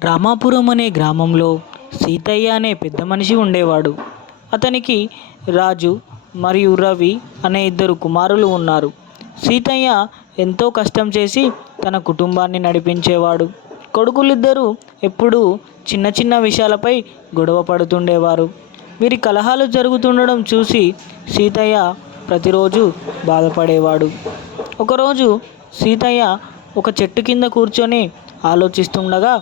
రామాపురం అనే గ్రామంలో సీతయ్య అనే పెద్ద మనిషి ఉండేవాడు. అతనికి రాజు మరియు రవి అనే ఇద్దరు కుమారులు ఉన్నారు. సీతయ్య ఎంతో కష్టం చేసి తన కుటుంబాన్ని నడిపించేవాడు. కొడుకులిద్దరూ ఎప్పుడూ చిన్న చిన్న విషయాలపై గొడవ పడుతుండేవారు. వీరి కలహాలు జరుగుతుండడం చూసి సీతయ్య ప్రతిరోజు బాధపడేవాడు. ఒకరోజు సీతయ్య ఒక చెట్టు కింద కూర్చొని ఆలోచిస్తుండగా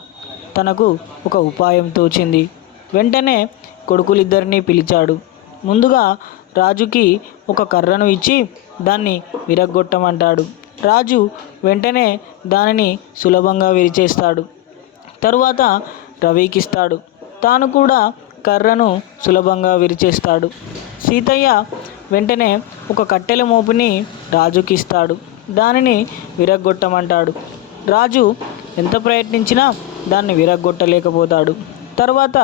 తనకు ఒక ఉపాయం తోచింది. వెంటనే కొడుకులిద్దరినీ పిలిచాడు. ముందుగా రాజుకి ఒక కర్రను ఇచ్చి దాన్ని విరగ్గొట్టమంటాడు. రాజు వెంటనే దానిని సులభంగా విరిచేస్తాడు. తరువాత రవికిస్తాడు. తాను కూడా కర్రను సులభంగా విరిచేస్తాడు. సీతయ్య వెంటనే ఒక కట్టెల మోపుని రాజుకి ఇస్తాడు. దానిని విరగ్గొట్టమంటాడు. రాజు ఎంత ప్రయత్నించినా దాన్ని విరగ్గొట్టలేకపోతాడు. తర్వాత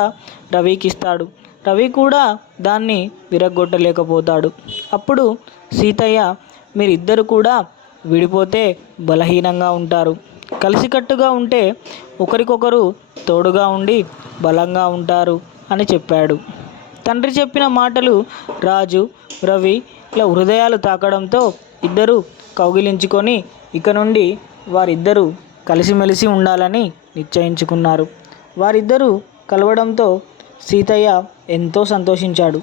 రవికి ఇస్తాడు. రవి కూడా దాన్ని విరగ్గొట్టలేకపోతాడు. అప్పుడు సీతయ్య, మీరిద్దరు కూడా విడిపోతే బలహీనంగా ఉంటారు. కలిసికట్టుగా ఉంటే ఒకరికొకరు తోడుగా ఉండి బలంగా ఉంటారు అని చెప్పాడు. తండ్రి చెప్పిన మాటలు రాజు, రవిల హృదయాలు తాకడంతో ఇద్దరు కౌగిలించుకొని ఇక నుండి వారిద్దరూ కలిసిమెలిసి ఉండాలని నిశ్చయించుకున్నారు. వారిద్దరూ కలవడంతో సీతయ్య ఎంతో సంతోషించాడు.